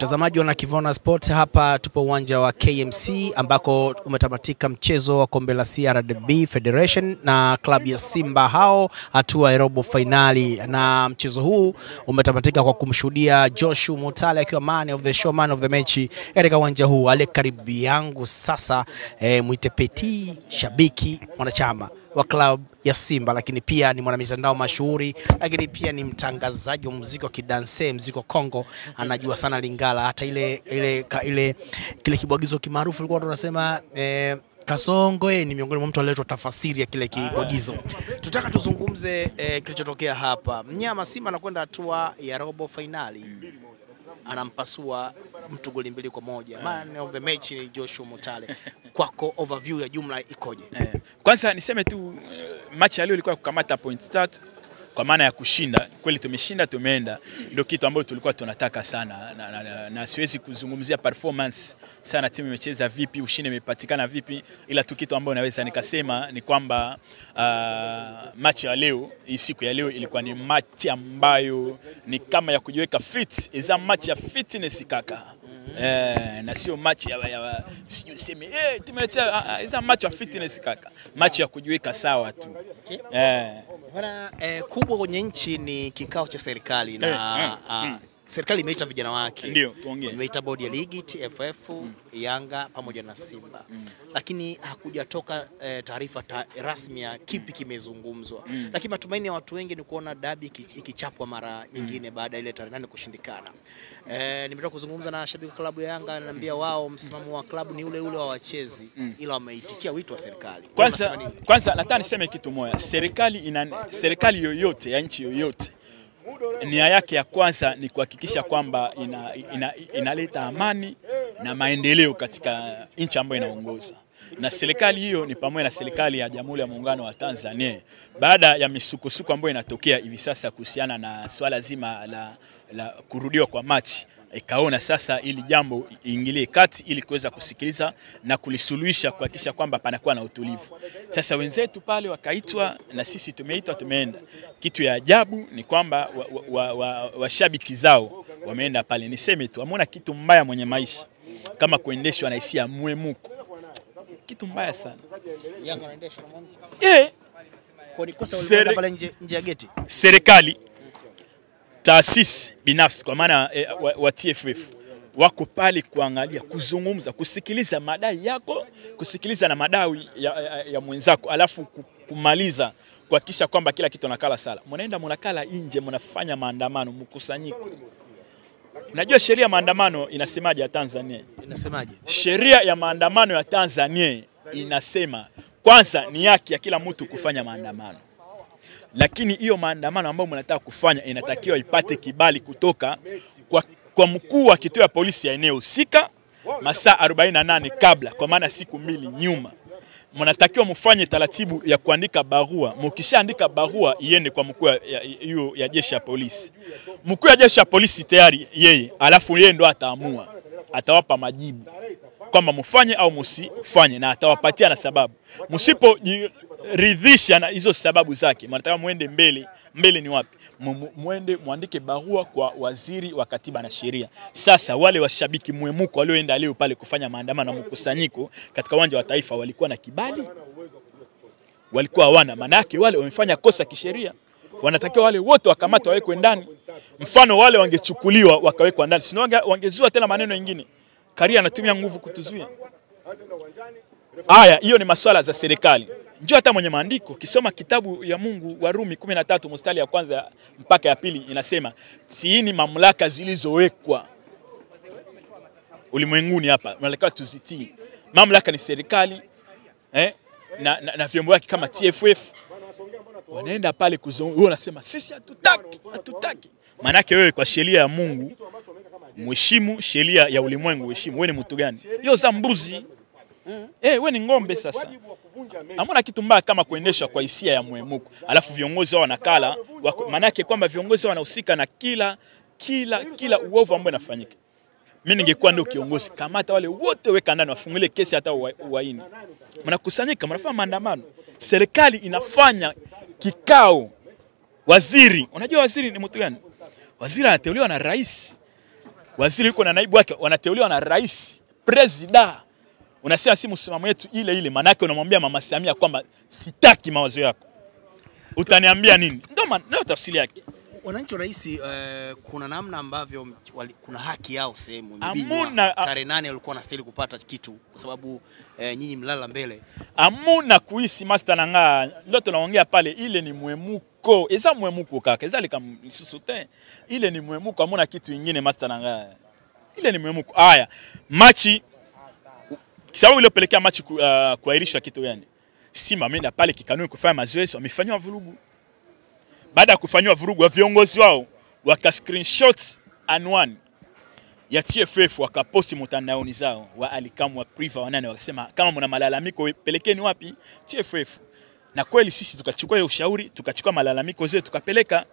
Mtazamaji wa Kivona Sports, hapa tupo uwanja wa KMC ambako umetamatika mchezo wa kombe la CRDB Federation na klabu ya Simba hao hatua ya robo finali, na mchezo huu umetamatika kwa kumshuhudia Joshua Mutale akiwa man of the show, man of the match katika uwanja huu. Ale karibu yangu sasa Mwite Petit, shabiki mwanachama wa klabu ya Simba, lakini pia ni mwanamitandao mashuhuri, lakini pia ni mtangazaji wa muziki wa kidanse, muziki wa Kongo, anajua sana Lingala. Hata kile kibwagizo kimaarufu tulikuwa tunasema Kasongo ni miongoni mwa mtu aliyeletwa tafasiri ya kile kibwagizo. Tutaka tuzungumze kilichotokea hapa. Mnyama Simba anakwenda hatua ya robo finali, anampasua mtu goli 2-1. Man of the match ni Joshua Mutale. Kwako overview ya jumla ikoje? Kwanza niseme tu match ya leo ilikuwa kukamata point 3 kwa maana ya kushinda. Kweli tumeshinda, tumeenda. Ndio kitu ambacho tulikuwa tunataka sana na siwezi kuzungumzia performance sana, timu imecheza vipi, ushindi umepatikana vipi, ila tu kitu ambacho naweza nikasema ni kwamba match ya leo, hii siku ya leo ilikuwa ni match ambayo ni kama ya kujiweka fit, iza match ya fitness kaka. Na sio match ya sijui sema tumeletea iza match ya fitness kaka, match ya kujiweka sawa tu. Bwana, kubwa kwenye nchi ni kikao cha serikali na serikali imeita vijana wake. Ndio, tuongee. Imeita bodi ya ligi, TFF, Yanga pamoja na Simba. Lakini hakujatoka taarifa rasmi ya kipi kimezungumzwa. Lakini matumaini ya watu wengi ni kuona dabi ikichapwa mara nyingine baada ile tarehe 8 kushindikana. Nimetoka kuzungumza na shabiki klabu ya Yanga, ananiambia wao msimamo wa klabu ni ule ule wa wachezi, ila wameitikia wito wa serikali. Kwanza nataka niseme kitu moja. Serikali yoyote ya nchi yoyote, nia yake ya kwanza ni kuhakikisha kwamba inaleta amani na maendeleo katika nchi ambayo inaongoza. Na serikali hiyo ni pamoja na serikali ya Jamhuri ya Muungano wa Tanzania. Baada ya misukosuko ambayo inatokea hivi sasa kuhusiana na swala zima la kurudiwa kwa match, ikaona sasa ili jambo iingilie kati ili kuweza kusikiliza na kulisuluhisha, kuhakikisha kwamba panakuwa na utulivu. Sasa wenzetu pale wakaitwa na sisi tumeitwa, tumeenda. Kitu ya ajabu ni kwamba washabiki zao wameenda pale. Niseme tu ameona kitu mbaya mwenye maisha kama kuendeshwa na hisia mwemuko. Kitu mbaya sana. Yanga anaendesha na Mungu. Kwa nikosa walikwenda pale nje ya geti. Serikali, taasisi binafsi kwa maana wa TFF wako pale kuangalia, kuzungumza, kusikiliza madai yako, kusikiliza na madai ya mwenzako, alafu kumaliza kuhakikisha kwamba kila kitu nakala sala. Mnaenda mnakala nje, mnafanya maandamano, mkusanyiko. Unajua sheria ya maandamano inasemaje ya Tanzania? Inasemaje? Sheria ya maandamano ya Tanzania inasema kwanza ni haki ya kila mtu kufanya maandamano. Lakini hiyo maandamano ambayo mnataka kufanya inatakiwa ipate kibali kutoka kwa mkuu wa kituo ya polisi ya eneo husika masaa 48 kabla, kwa maana siku 2 nyuma. Mnatakiwa mfanye taratibu ya kuandika barua. Mkishaandika barua iende kwa mkuu ya jeshi ya polisi. Mkuu ya jeshi ya polisi tayari yeye, alafu yeye ndo ataamua, atawapa majibu kwamba mfanye au msifanye, na atawapatia na sababu. Msiporidhisha na hizo sababu zake, mnataka muende mbele ni wapi? Muende muandike barua kwa waziri wa katiba na sheria. Sasa wale washabiki mwemuko walioenda leo pale kufanya maandamano na mkusanyiko katika uwanja wa Taifa walikuwa na kibali? Walikuwa hawana. Maana yake wale wamefanya kosa kisheria. Wanatakiwa wale wote wakamatwe wawekwe ndani. Mfano wale wangechukuliwa wakawekwa ndani, sio wangezua tena maneno mengine. Karia anatumia nguvu kutuzuia. Haya, hiyo ni masuala za serikali. Njoo hata mwenye maandiko, kisoma kitabu ya Mungu Warumi 13 mstari ya kwanza mpaka ya pili inasema, tiini mamlaka zilizowekwa ulimwenguni hapa, tunatakiwa tuzitii. Mamlaka ni serikali na vyombo vyake kama TFF. Wanaenda pale kuzungumza, wanasema sisi hatutaki. Maana yake wewe kwa sheria ya Mungu mheshimu, sheria ya ulimwengu heshimu. Wewe ni mtu gani? Hiyo za mbuzi. Wewe ni ng'ombe sasa. Hamuna kitu mbaya kama kuendeshwa kwa hisia ya mwemuko. Alafu viongozi wao wanakala, maana yake kwamba viongozi wanahusika na kila uovu ambao unafanyika. Mimi ningekuwa ndio kiongozi, kamata wale wote, weka ndani, wafungulie kesi hata uhaini. Mnakusanyika, mnafanya maandamano. Serikali inafanya kikao. Waziri, unajua waziri ni mtu gani? Waziri anateuliwa na rais. waziri yuko na naibu wake wanateuliwa na rais, president. Unasema si msimamo wetu ile, manake unamwambia Mama Samia kwamba sitaki mawazo yako. Utaniambia nini? Ndio tafsiri yake. Wananchi wanahisi kuna namna ambavyo kuna haki yao sehemu. Tarehe 8 walikuwa wanastahili kupata kitu kwa sababu nyinyi mlala mbele. Amuna kuhisi master nanga ndio tunaongea pale, ile ni mwemuko. Eza mwemuko kaka. Eza likamsusute. Ile ni mwemuko, amuna kitu kingine master nanga. Ile ni mwemuko. Haya, machi sababu ile pelekea machi kuahirisha kitu gani? Simba ameenda pale kikanuni kufanya mazoezi, wamefanywa vurugu. Baada ya kufanywa vurugu, wa viongozi wao waka screenshot anwani ya TFF wakaposti mtandaoni zao, wa Alikamwe wa Priva wanane wakasema kama mna malalamiko pelekeni wapi? TFF. Na kweli sisi tukachukua ile ushauri, tukachukua malalamiko zetu tukapeleka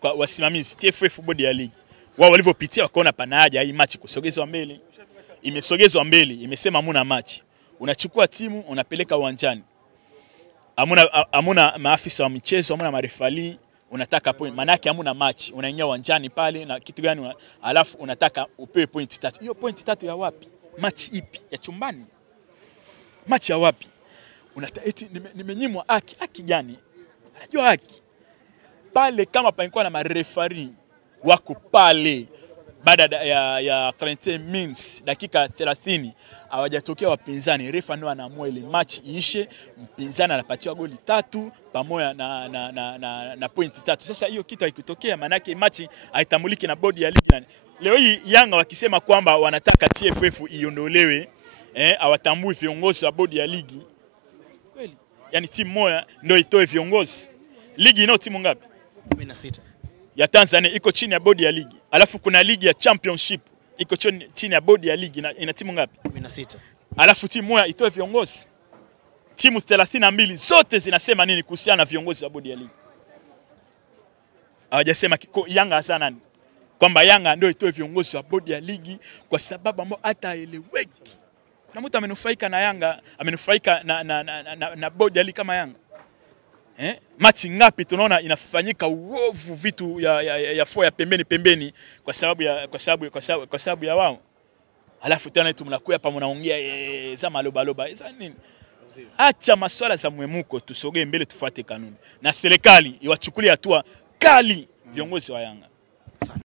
kwa wasimamizi TFF, bodi ya ligi. Wao walivyopitia wakaona pana haja hii match kusogezwa mbele. Imesogezwa mbele, imesema hamuna match. Unachukua timu unapeleka uwanjani. Hamuna maafisa wa michezo, hamuna marefali, unataka point. Maana yake hamuna match. Unaingia uwanjani pale na kitu gani alafu unataka upewe point 3. Hiyo point 3 ya wapi? Match ipi? Ya chumbani. Match ya wapi? Eti nimenyimwa haki gani? Unajua haki. Pale kama palikuwa na marefari wako pale baada ya 30 minutes, dakika 30 hawajatokea wapinzani, refa ndio anaamua ile match iishe, mpinzani anapatiwa goli 3 pamoja na point 3. Sasa hiyo kitu haikutokea, maana yake match haitambuliki na bodi ya ligi. Leo hii Yanga wakisema kwamba wanataka TFF iondolewe, hawatambui viongozi wa bodi ya ligi. Kweli? Yaani timu moja ndio itoe viongozi. Ligi ina timu ngapi? 16. Ya Tanzania iko chini ya bodi ya ligi. Alafu kuna ligi ya championship iko chini ya bodi ya ligi ina timu ngapi? 16. Alafu timu moja itoe viongozi. Timu 32 zote zinasema nini kuhusiana na viongozi wa bodi ya ligi? Hawajasema Yanga sana kwamba Yanga ndio itoe viongozi wa bodi ya ligi kwa sababu ambao hata eleweki. Na mtu amenufaika na Yanga, amenufaika na bodi ya ligi kama Yanga. Machi ngapi tunaona inafanyika uovu vitu ya pembeni kwa sababu ya wao. Alafu tena mnakuja hapa mnaongea za maloba. Hizo nini? Acha masuala za mwemuko, tusogee mbele tufuate kanuni. Na serikali iwachukulie hatua kali viongozi wa Yanga.